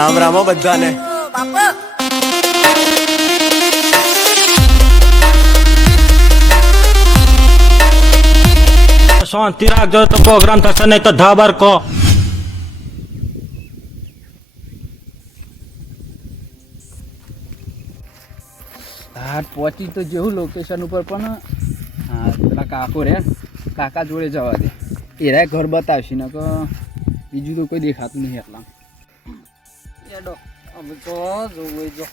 રામ રામ હો બધાને. શાંતિ રાખજો તો પ્રોગ્રામ થશે, નહીં તો ધાબર કહો. હા પહોંચી તો જેવું લોકેશન ઉપર પણ હા પેલા કાકો રે કાકા જોડે જવા દે, એરા ઘર બતાવશે ને કે બીજું તો કોઈ દેખાતું નહીં એટલા. અમે તો જોવું જો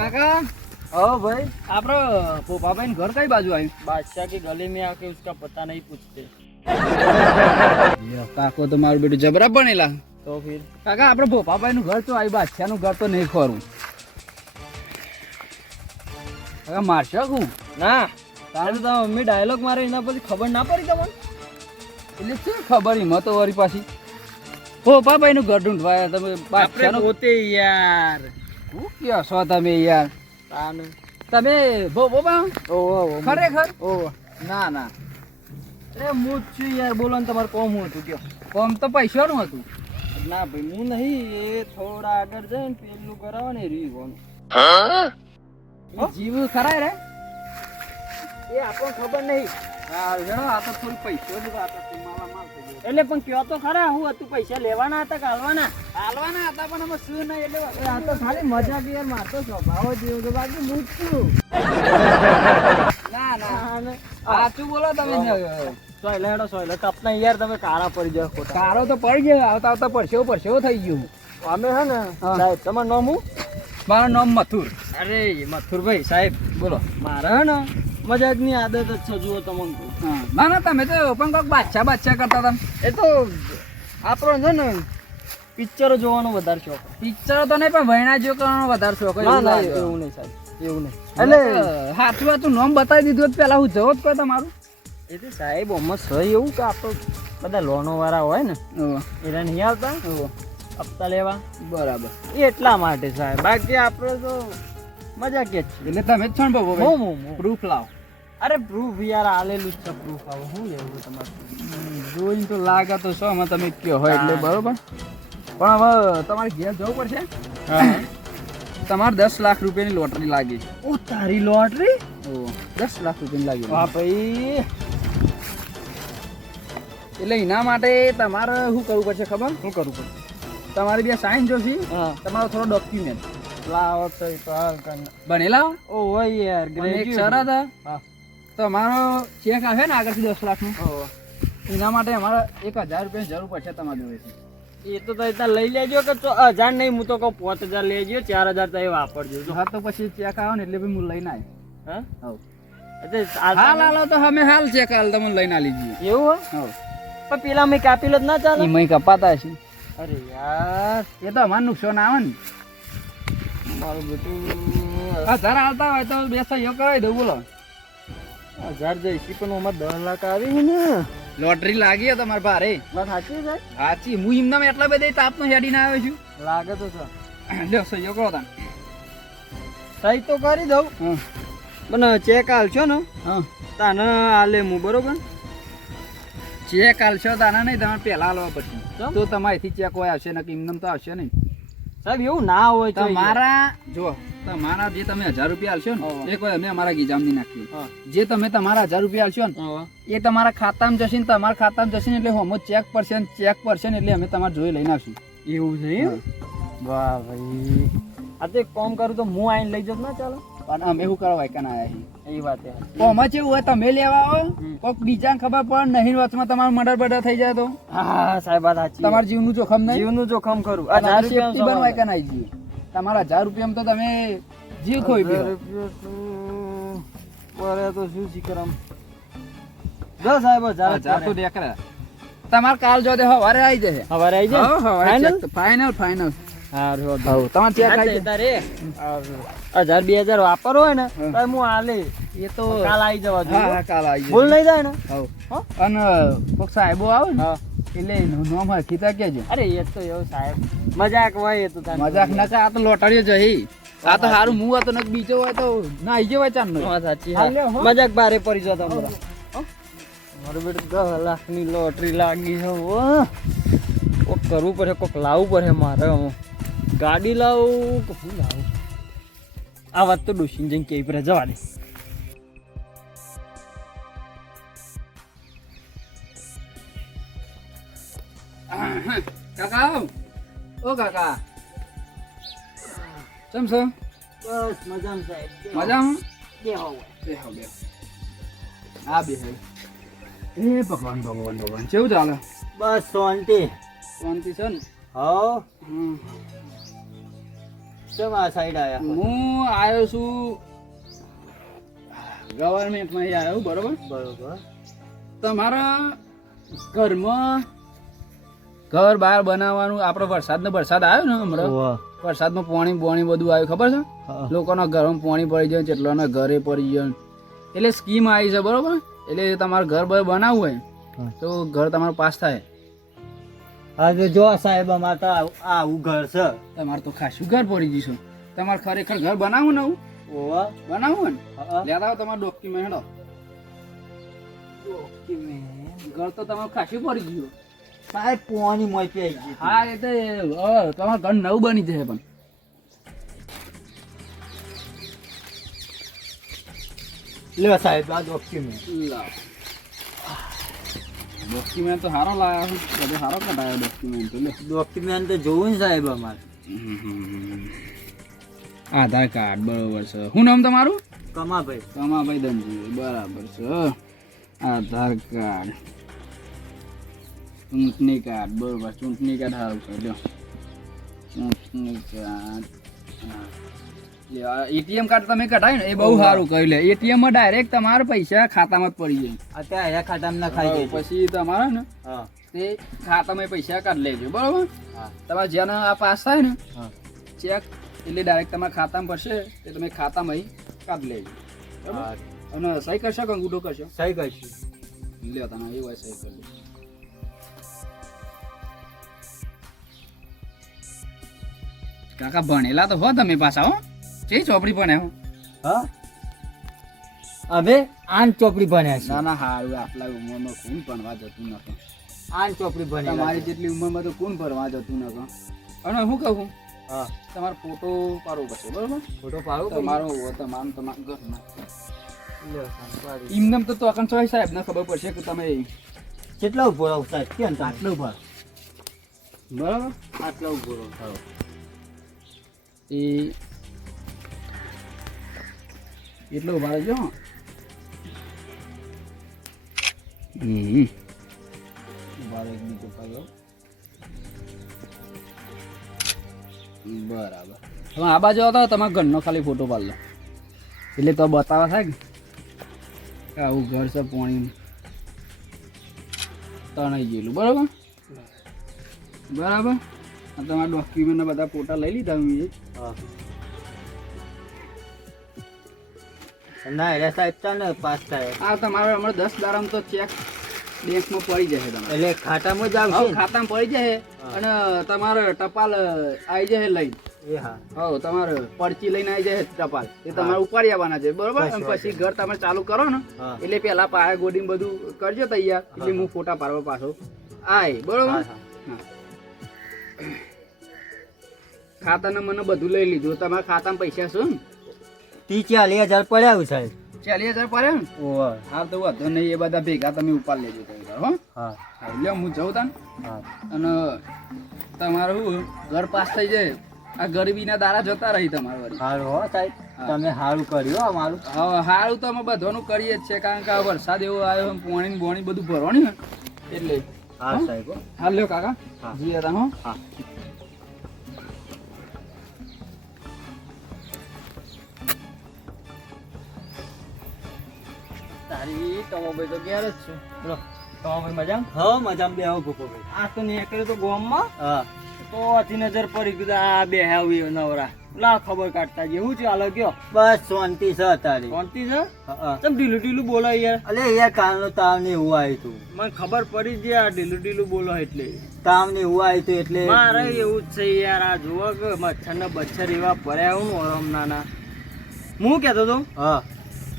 કાકા हाँ भाई આપણે પોપાભાઈ ઘર કઈ બાજુ આવ્યું? बादशाह की गली में आके उसका पता नहीं पूछते કાકો તો મારું બેટું જબરા બનેલા. तो फिर કાકા આપણે ભોપાભાઈ નું ઘર તો આવ્યું, બાદશાહ નું ઘર તો નહીં ખોરું. કાકા મારશો હું ના તારે તો મમ્મી ડાયલોગ મારે એના પછી ખબર ના પડી તમને એટલે શું ખબર હિંમત તો વળી પાછી ભોપાભાઈ નું ઘર ઢૂંઢવાયા તમે બાદશાહ નું. પોતે યાર શું કહો છો તમે યાર? તાને તમે ભોપા ઓહો ખરેખર? ઓહો ના ના અરે હું જ છું યાર, બોલો ને તમારે કોમ હું હતું કયો? કોમ તો પૈસાનું હતું. ના ભાઈ હું નહીં, એ થોડા આગળ જઈને પેલું કરાવો ને રીવાનું જીવ ખરાય રે. એ આપણને ખબર નહીં હા જણો આ તો થોડું પૈસો જ વાત હતી, માલામાલ થઈ ગયો. એટલે પણ કયો તો ખરા હું હતું, પૈસા લેવાના હતા કે હાલવાના? હાલવાના હતા પણ અમે શું નહીં એટલે એ આ તો ખાલી મજાક યાર, મારતો સ્વભાવ જ એવો છે, બાકી હું જ છું. ના ના સાચું બોલો તમે. સોયલે હેડો સોયલે કપના યાર, તમે કાળા પડી જાવ ખોટા. કારો તો પડી ગયો, આવતા આવતા પરસેવો થઈ ગયું. અમે હે ને હા. સાહેબ તમારું નામ હું? મારું નામ મથુર. અરે મથુરભાઈ સાહેબ બોલો. મારે હે ને મજાકની આદત જ છે, જુઓ તમને કહું. હા ના ના તમે તો પણ કોઈક બાદશાહ કરતા હતા. એ તો આપણો છે ને પિક્ચરો જોવાનો વધારે શોખ. પિક્ચરો તો નહીં પણ વૈણા જો કરવાનો વધારે શોખ હોય. ના એવું ના લાગે. એવું નહીં સાહેબ, એવું નહીં. એટલે સાચું નામ બતાવી દીધું હોત પેલા હું જવો જ કોઈ તમારું. એ તો સાહેબ આમાં સહી એવું કે આપણે બધા લોનો વાળા હોય ને એના નહીં આવતા હપ્તા લેવા, બરાબર. એ એટલા માટે સાહેબ, બાકી આપણે તો મજાકીય જ છે. એટલે તમે જ છો ને બાબુ? હું પ્રૂફ લાવ. અરે પ્રૂફ યાર આલેલું જ છે, પ્રૂફ આવો શું લેવું તમારે? જોઈને તો લાગે તો શું અમે તમે કયો હોય એટલે બરોબર. પણ હવે તમારે ઘેર જવું પડશે. તમારે 10 લાખ રૂપિયાની લોટરી લાગી છે. ઓ તારી લોટરી? 10 લાખ રૂપિયાની લાગી. વાહ ભાઈ. એટલે એના માટે તમારે શું કરવું પડશે ખબર? શું કરવું પડે? તમારી બે સાઈન જોશી, હા તમારો થોડો ડોક્યુમેન્ટ લાવો તો એ તો હાલ કર. બનેલા. ઓ હોય યાર અને એક ગ્રેજ્યુએટ. શરત હા. તમારો ચેક આવે ને આગળથી 10 લાખનું, ઓહો. એના માટે અમારે 1000 રૂપિયાની જરૂર પડશે તમારી જોડેથી. એ તો ત્યાં લઈ લેજો કે 1000 નહીં, હું તો કહું 5000 લેજો, 4000 તો એ વાપરજો. હા તો પછી ચેક આવે ને એટલે પછી હું લઈને આવી. હા હવ એટલે હાલ હાલો તો અમે હાલ ચેક હાલ તમને લઈને આલી જઈએ. એવું હો? હવ પણ પેલા મેં કાપી લો જ ના ચાલે? એમાં કપાતા છે. અરે યાર એ તો અમારું નુકસાન આવે ને. મારું બેટું 1000 આવતા હોય તો બે સહીઓ કરાવી દઉં. બોલો. 1000 જઈશી પણ આમાં 10 લાખ આવી છે ને. લોટરી લાગી તમારે ભારે. વાત સાચી છે? સાચી. હું એમના એટલા બધા તાપનો હેડીને આવ્યો છું. લાગે તો છે. લ્યો સહીઓ કરો તા. સહી તો કરી દઉં હા પણ ચેક હાલશો ને હા તાને હાલે હું, બરોબર? ચેક હાલશો તાના નહીં, તમારે પહેલા હાલવા પછી કેમ? તો તમારીથી ચેક હોય આવશે ને એમને તો આવશે નહીં. સાહેબ એવું ના હોય તો તમારા જો તમારા જે તમે 1000 રૂપિયા હાલશો ને હા. એક વાર અમે અમારા ગીજામની નાખ્યું. હા. જે તમે તમારા 1000 રૂપિયા હાલશો ને હા. એ તમારા ખાતામાં જશે ને તમારા ખાતામાં જશે ને એટલે હોમો ચેક પડશે ને ચેક પડશે ને એટલે અમે તમારે જોઈ લઈને આવશું. એવું છે એમ? વાહ ભાઈ. આ તો એક કામ કરું તો હું આઈને લઈ જાઉં ના ચાલો? પણ અમે શું કરવા વાયકા ના આવ્યા છીએ? એ વાત ઓમાં કેવું હોય તમે લેવા આવો કોઈક બીજાને ખબર પડે નહીં, વચમાં તમારું મર્ડર બર્ડર થઈ જાય તો હા સાહેબ વાત સાચી. તમારા જીવનું જોખમ નહીં. જીવનું જોખમ કરું. અને 1000 સેફટી રૂપિયા બનવાય કે ના જઈએ. તમારા 1000 રૂપિયામાં તો તમે જીવ ખોઈ ગયો. તો શું શીખરામ જો સાહેબ 1000 તો દેખરા. તમારે કાલ જો દે હવારે આવી જશે. હવારે આવી જાય ફાઇનલ ફાઇનલ. હા તમારે ચેક આવી જશે. તારે 1000-2000 વાપરવો હોય ને તો હું આલે એ તો કાલ આવી જવા હા જોઈએ. હા કાલ આવી જશે. ભૂલ નહીં જાય ને? હવ. હો? અને કોઈક સાહેબો આવે ને હા. એટલે નોમ હરખીતા કેજો. અરે એ તો એવું સાહેબ મજાક હોય એ તો તારે. મજાક ના કરે, આ તો લોટાડીઓ જઈ. આ તો હારું મું હતો ને બીજો હોય તો ના આઈ જવાય ચાંદ નો. વાત સાચી. હાલ લ્યો, હો. મજાક બારે પડી જતા બધા. મારું બેટું 10 લાખની લોટરી લાગી છે. ઓકે કરવું પડે, કોક લાવવું પડે મારે. ગાડી લાવું કે શું લાવું? આ વાત તો ડોસીને જઈને કેવી પડે, જવા દે. કાકા, ઓ કાકા, કેમ છો? બસ મજામાં સાહેબ. મજામાં? બેહો. બેહો બેહો. હા બેહો. એ ભગવાન ભગવાન ભગવાન, કેવું ચાલે? બસ શાંતિ. શાંતિ છે ને? હા. હમ. કેમ આ સાઈડ આયા? હું આવ્યો છું ગવર્મેન્ટમાં આવ્યો, બરોબર? બરોબર. તમારા ઘરમાં ઘર બહાર બનાવવાનું, આપણે વરસાદ આવ્યો ને હમણાં, વરસાદમાં પાણી બધું આવ્યું, ખબર છે? લોકોના ઘરમાં પાણી પડી જાય, કેટલાના ઘરે પડી જાય, એટલે સ્કીમ આવી છે, બરોબર? એટલે તમારે ઘર બર બનાવવું હોય તો ઘર તમારું પાસ થાય. હા તો જો સાહેબ, અમારે તો આવું ઘર છે. તમારે તો ખાસું ઘર પડી જઈશું. તમારે ખરેખર ઘર બનાવવું ને? ઓવા બનાવવું ને લેતા આવો તમારું ડોક્યુમેન્ટ. ઘર તો તમારું ખાસું પડી ગયું સાહેબ. પોણી મોય પી ગઈ. હા, એટલે તમારું ઘર નવું બની જશે. પણ લ્યો સાહેબ આ ડોક્યુમેન્ટ. ડોક્યુમેન્ટ તો સારો લાવ્યા છું, બધો સારો કઢાયો ડોક્યુમેન્ટ. લે ડોક્યુમેન્ટ તો જોવું ને સાહેબ અમારે. આધાર કાર્ડ બરોબર છે. શું નામ તમારું? કમાભાઈ. કમાભાઈ ધનજી, બરાબર છે. આધાર કાર્ડ, ચૂંટણી કાર્ડ, બરોબર. ચૂંટણી કાર્ડ સારું છે. લ્યો ચૂંટણી કાર્ડ. એટીએમ કાર્ડ તમે કઢાવ્યું ને એ બહુ સારું કહ્યું. લે એટીએમ માં ડાયરેક્ટ તમારા પૈસા ખાતામાં જ પડી જાય. અત્યારે આ ખાતામાં ના ખાઈ જાય. પછી તમારે ને હા તે ખાતામાં પૈસા કાઢી લેજો, બરોબર? હા. તમારે જેને આ પાસ થાય ને હા ચેક, એટલે ડાયરેક્ટ તમારા ખાતામાં પડશે, તે તમે ખાતામાં કાઢી લેજો, બરાબર? અને સહી કરશો કે અંગૂઠો કરશો? સહી કરશું. લ્યો તમે એવું હોય સહી કરી લો. કાકા ભણેલા તો હો તમે પાછા, હો? કઈ ચોપડી ભણ્યા હો? હા હવે આન ચોપડી ભણ્યા છે. ના ના, હારું. આટલા ઉંમરમાં કોણ ભણવા જતું નથી? આન ચોપડી ભણ્યા. તમારી જેટલી ઉંમરમાં તો કોણ ભણવા જતું નથી? અને હું કહું, હા તમારો ફોટો પાડવો પડશે, બરોબર? ફોટો પાડો તમારો તમારું તમારું ઘરના એમનેમ તો અકન ચોઈ સાહેબ ને ખબર પડશે કે તમે કેટલા ઉભો રહો સાહેબ? કેમ આટલો ઉભા? બરાબર આટલો ઉભો રહો થાવ. એ એટલો ઉભા રહેજો. ઉભા રહે, બીજો પાડો. બરાબર. હવે આ બાજુ આવતા તમારા ઘરનો ખાલી ફોટો પાડ લો, એટલે તો બતાવવા થાય કે આવું ઘર છે, પાણી તણાઈ ગયેલું, બરાબર? બરાબર. આ તમારા ડોક્યુમેન્ટ બધા ફોટા લઈ લીધા મેં. હા ના એટલે સાહેબ ચાલે પાસ થાય. આ તમારે હમણાં 10 દાડામાં તો ચેક બેંકમાં પડી જશે. તમારે એટલે ખાતામાં જ આવશે. હવે ખાતામાં પડી જશે અને તમારે ટપાલ આવી જશે લઈને. એ હા. હવે તમારે પરચી લઈને આવી જશે ટપાલ, એ તમારે ઉપાડી આવવાના છે, બરોબર? અને પછી ઘર તમે ચાલુ કરો ને એટલે પેલા પાયા ગોડીને બધું કરજો તૈયાર, એટલે હું ફોટા પાડવા પાછો આય, બરોબર? ખાતાને મને બધું લઈ લીધું. તમારા ખાતામાં પૈસા શું? 30-40,000 પડ્યા સાહેબ. 40,000 પડે ને? ઓવા. હા તો વાંધો નહીં, એ બધા ભેગા તમે ઉપાડ લેજો તમે, હો? હા લ્યો હું જઉં તાન. હા અને તમારું ઘર પાસ થઈ જાય. આ ગરીબીના દાડા જતા રહી તમારે વળી. સારું હો સાહેબ, તમે સારું કર્યું અમારું. હવે સારું તો અમે બધાનું કરીએ જ છે, કારણ કે આ વરસાદ એવો આવ્યો, પાણી બોણી બધું ભરવાનું ને એટલે. હા સાહેબ. હા લ્યો કાકા. હા. જી હતા, હો? હા તારી ટમોભાઈ તો ઘેર જ છે. બોલો ટમોભાઈ મજામાં? હા મજામાં બેહો ભૂપોભાઈ. આ તો નીકળ્યો તો ગામમાં હા તો અતિ નજર પડી ગઈ આ બે આવી નવરા. લા ખબર કાઢતા જેવું છે હાલો કયો. બસ શાંતિ છે અત્યારે. શાંતિ છે? હા ચમ ઢીલું ઢીલું બોલો યાર. અલે યાર કાલનો તાવ ને એવું આવ્યું તું. મને ખબર પડી જ આ ઢીલું ઢીલું બોલો એટલે. તાવ ને એવું આવ્યું તું એટલે. મારે એવું જ છે યાર. આ જુઓ કે મચ્છર ને બચ્છર એવા પડ્યા હું ઓરમ નાના. હું કહેતો તો હા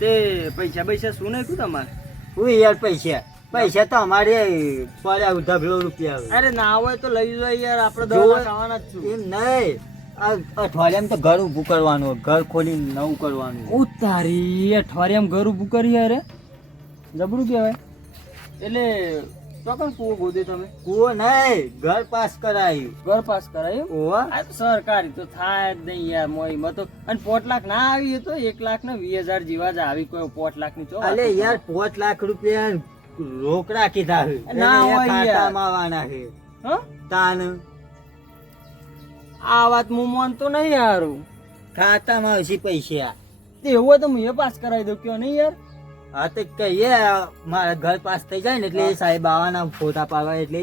તે પૈસા શું નાખ્યું તમારે? હું યાર પૈસા પૈસા તો અમારે પડ્યા ધબલો રૂપિયા અરે ના હોય તો લઈ જાય યાર, આપણે જો- દવા ખાવાના જ છું. એમ નહીં, આ અઠવાડિયામાં તો ઘર ઊભું કરવાનું, ઘર ખોલી નવું કરવાનું. ઉતારી અઠવાડિયામાં ઘર ઊભું કરી યાર, જબરું કહેવાય. એટલે ચોકન કૂવો ગોદે તમે? કુવો નહીં, ઘર પાસ કરાયું. ઘર પાસ કરાયું? ઓવા આ તો સરકારી તો થાય જ નહીં યાર, મોયમાં તો. અને 5 લાખ ના આવી તો 1 લાખ ને 20,000 જેવા જ આવી, કોઈ 5 લાખ ની ચો અલે યાર 5 લાખ રૂપિયા રોકડા કીધા છે. ના એને હોય યાર. ખાતામાં આવવાના છે. હા, તાન આ વાત હું માનતો નહીં યાર. ખાતામાં આવશે પૈસા. તે એવું હોય તો હું એ પાસ કરાવી દઉં, કયો નહીં યાર? હા તો કહીએ મારા ઘર પાસ થઈ જાય ને એટલે એ સાહેબ આવવાના ફોટા પાડવા, એટલે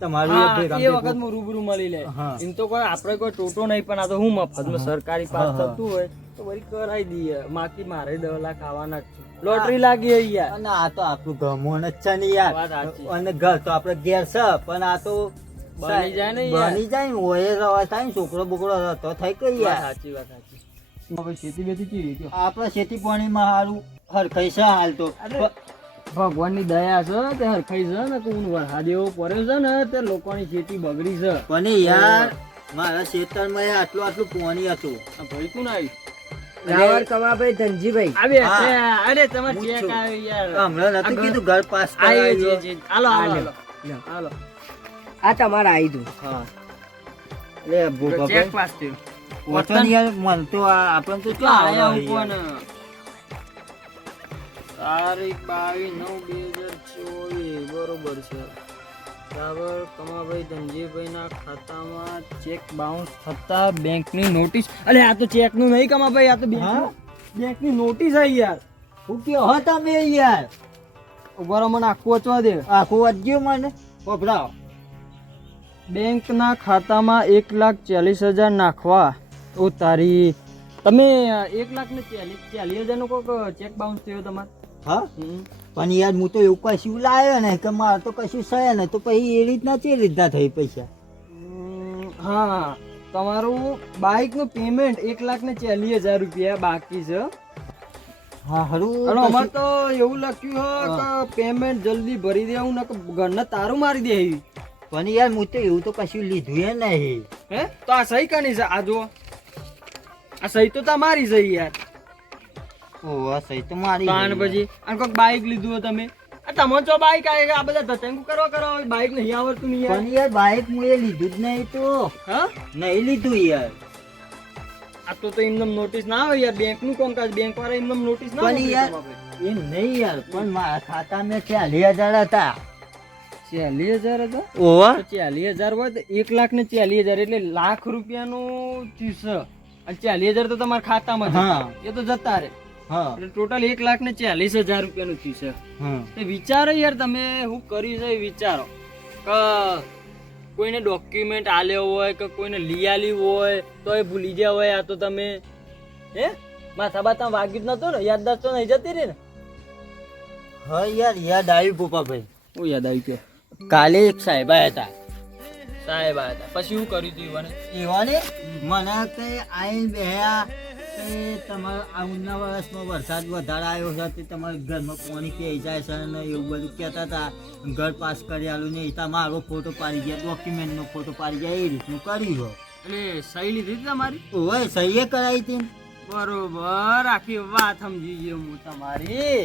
તમારું હા, એ ભેગા એ ભેગું. વખત હું રૂબરૂ મળી લે. હા. એમ તો કોઈ આપણે કોઈ ટોટો નહીં, પણ આ તો હું મફતમાં સરકારી પાસ થતું હોય તો વળી કરાવી દઈએ. બાકી મારે 10 લાખ આવવાના જ છે. લોટરી લાગી હોય યાર. અને આ તો આપણું ગમોન જ છે ને યાર. વાત સાચી. અને ઘર તો આપણે ઘેર છે, પણ આ તો બની જાય ને યાર. બની જાય ને ઓય રવા થાય ને, છોકરો બોકરો તો થઈ ગઈ વાત યાર. સાચી, વાત સાચી. હવે ખેતી બેતી કેવી કયો? આપણા ખેતી પાણીમાં સારું હરખાઈ છે હાલ તો. અરે, ભગવાનની દયા છે તે હરખાઈ છે ને, તું વરસાદ એવો પડ્યો છે ને તે લોકોની ખેતી બગડી છે. પણ યાર મારા ખેતરમાં આટલું આટલું પાણી હતું. આ ભાઈ કોણ આવ્યું? રાવણ કમાભાઈ ધનજીભાઈ આવે હા. છે. અરે તમારે હું ચેક છું. આવ્યો યાર. હમણાં નતું કીધું ઘર પાસ આવ્યો કરાવ્યો. છે. હાલો હાલો લ્યો. હાલો. હાલો. આ તમારે આવી દઉં. હા એટલે ભૂપા ચેક પાસ થયો. ઓછો ને યાર મન તો આપણને તો શું આવડે આયા યાર. ઉપર ને. તારીખ 22/9/2024 બરોબર છે. બરાબર. કમાભાઈ ધનજીભાઈના ખાતામાં ચેક બાઉન્સ થતા બેંકની નોટિસ. અલે આ તો ચેક નું નહીં કમાભાઈ, આ તો હા? બેંકની નોટિસ આવી યાર. હું કયો હો તમે યાર ઉભા રહો, મને આખું વાંચવા દે. આખું વાંચ્યું મને પકડાવો. બેંકના ખાતામાં 1,40,000 નાખવા. ઓ તારી, તમે 1,40,000 નો કોક ચેક બાઉન્સ થયો તમારે? હા પણ યાર હું તો એવું કશું લાવ્યો ને કે મારે તો કશું છે ને, તો પછી એ રીતના ચે રીતના થઈ પૈસા. હા, તમારું બાઇક નું પેમેન્ટ 1,40,000 રૂપિયા બાકી છે. હા હરું અને અમારે તો એવું લખ્યું હે કે પેમેન્ટ જલ્દી ભરી દેવું, ને ઘરને તારું મારી દે. પણ યાર હું તો એવું તો કશું લીધું એ નહીં. હે તો આ સહી કની છે? આ જુઓ, આ સહી તો તમારી છે યાર. ઓહ સહી તો મારી કાન પછી અને કોઈક બાઇક લીધું હોય તમે. આ તમે તો બાઇક આ બધા ધતંગુ કરવા બાઇક નહીં આવડતું નહીં યાર. પણ યાર બાઈક હું એ લીધું જ નહીં તો હા, નહીં લીધું યાર. આ તો એમને નોટિસ ના આવે યાર. બેંક નું કામકાજ, બેંક વાળા એમને નોટિસ ના પણ આવે યાર તમારે. એમ નહીં યાર, પણ મારા ખાતામાં 40,000 હતા. 40,000 હતા? ઓહ તો 40,000 હોય તો 1,40,000 એટલે લાખ રૂપિયાનું થયું છે. અને 40,000 તો તમારા ખાતામાં જ હા. હતા. એ તો જતા રહે. હા એટલે ટોટલ 1,40,000 રૂપિયાનું થયું છે. હા તો વિચારો યાર, તમે શું કર્યું છે એ વિચારો. કે કોઈને ડોક્યુમેન્ટ આલ્યો હોય કે કોઈને લઈ આલ્યું હોય તો એ ભૂલી ગયા હોય. આ તો તમે હે માથા બાથા વાગ્યું જ નતું ને? યાદદાસ્ત તો નહીં જતી રહી ને? હા યાર યાદ આવ્યું ગોપાભાઈ. હું યાદ આવી ગયો. કાલે એક સાહેબ આયા હતા. સાહેબ આવ્યા હતા, પછી શું કર્યું તું ઈવાને? એવાને મને કે આઈને બેહ્યા કે તમારા આવના વર્ષમાં વરસાદ વધારે આવ્યો છે તે તમારા ઘરમાં પાણી પી જાય છે ને એવું બધું કહેતા હતા. ઘર પાસ કરી આલું ને તમારો ફોટો પાડી ગયા, ડોક્યુમેન્ટનો ફોટો પાડી ગયા, એ રીતનું કર્યું હોય. એટલે સહી લીધી હતી તમારી? ઓય સહીએ કરાવી હતી ને. બરોબર, આખી વાત સમજી ગયો હું તમારી.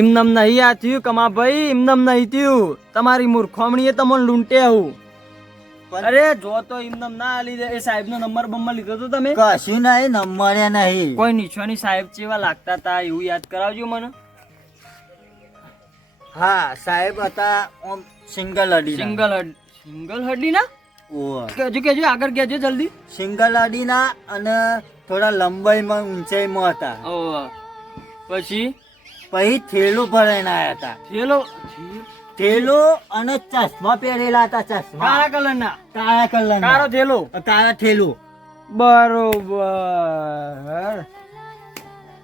એમનેમ નહીં આ થયું કમાભાઈ, એમનેમ નહીં થયું. તમારી મૂર્ખોમણીએ તમને લૂંટે આવું. પણ અરે જો તો એમનેમ ના આલી દે. એ સાહેબ નો નંબર બંબર લીધો તો તમે? કશું નહીં, નંબર એ નહીં. કોઈ નિશાની સાહેબ જેવા લાગતા હતા એવું યાદ કરાવજો મને. હા સાહેબ હતા ઓમ સિંગલ અડી. સિંગલ હડી ના? ઓહ કેજો આગળ કેજો જલ્દી. સિંગલ અડીના અને થોડા લંબાઈમાં ઊંચાઈમાં હતા. ઓ પછી પછી થેલું ભરાઈને આયા હતા. થેલો થેલો અને ચશ્મા પહેરેલા હતા. ચશ્મા કાળા કલર ના? કાળા કલર કાળો થેલો. કાળા થેલું. બરોબર,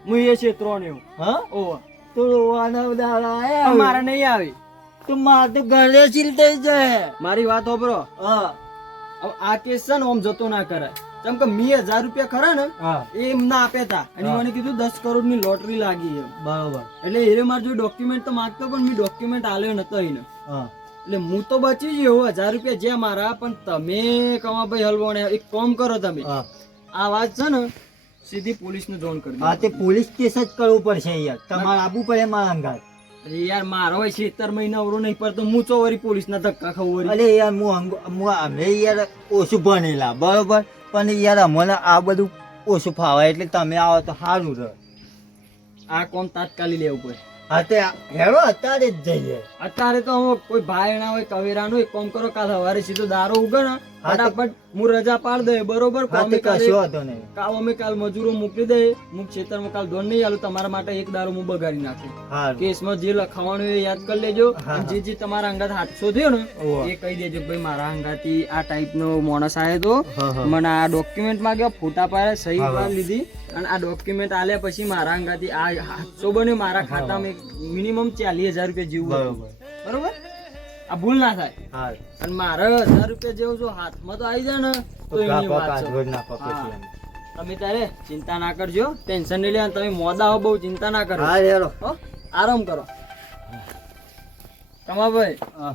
હું એ છે 3 એવું. હા ઓ તો આના દાડા આયા. મારે નહીં આવી. તો મારે તો ગળે ચીલ થઈ જાય. મારી વાત હોબરો. હા હવે આ કેસ છે ને ઓમ જતો ના કરાય. કેમ કે મેં 1000 રૂપિયા ખરા ને હા એ એમને આપ્યા હતા અને મને કીધું 10 કરોડની લોટરી લાગી છે બરોબર એટલે એ મારા જો ડોક્યુમેન્ટ તો માંગતો પણ મેં ડોક્યુમેન્ટ આલ્યો નતો એને હા એટલે હું તો બચી જ ગયો 1000 રૂપિયા જ્યાં મારા પણ તમે કમાભાઈ હલવાણે એક કામ કરો તમે હા આ વાત છે ને સીધી પોલીસને જાણ કરી હા તે પોલીસ કેસ જ કરવું પડશે યાર તમારે આવવું પડે મારા અંગાત અરે યાર મારો હોય 76 મહિના અવરો નહીં પડતો હું ચો વરી પોલીસના ધક્કા ખાવ વરી અરે યાર અમે યાર ઓછું ભણેલા બરોબર પણ યાર અમને આ બધું ઓછું ફાવાય એટલે તમે આવો તો સારું રહે આ કોમ તાત્કાલિક લેવું પડે હા તે હેરો અત્યારે જ જઈએ અત્યારે તો હવે કોઈ ભાઈ ના હોય કવેરા નો એક કામ કરો કાલ સવારે સીધો દારો ઉગે ને ફટાફટ હું રજા પાડ દે બરોબર હા તે કશો હતો નહીં કાલ અમે કાલ મજૂરો મોકલી દે હું ખેતરમાં કાલ ધોન નહીં આલું તમારા માટે એક દારો હું બગાડી નાખું હા કેસમાં જે લખાવાનું એ યાદ કરી લેજો હા. અને જે તમારા અંગાત હાદસો થયો ને ઓહો. એ કહી દેજો ભાઈ મારા અંગાથી આ ટાઈપનો માણસ આવ્યો હા, હા. તો મને આ ડોક્યુમેન્ટ માંગ્યો ફોટા પાડ્યા સહી હા, હા. પાડી લીધી અને આ ડોક્યુમેન્ટ આલ્યા પછી મારા અંગાથી આ હાદસો બન્યો મારા ખાતામાં મિનિમમ 40,000 રૂપિયા જેવું હતું. બરોબર બરોબર આ ભૂલ ના થાય હા અને મારે 1000 રૂપિયા જેવું જો હાથમાં તો આવી જાય ને તો તો એની વાત કાઢવો છે જ નાખો પછી હા. એમ. તમે તારે ચિંતા ના કરજો ટેન્શન નહીં લેવાનું તમે મોદા હો બહુ ચિંતા ના કરો હા હેરો હો આરામ કરો કમાભાઈ હા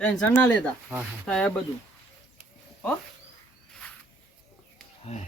ટેન્શન ના લેતા હા થાય બધું હો હા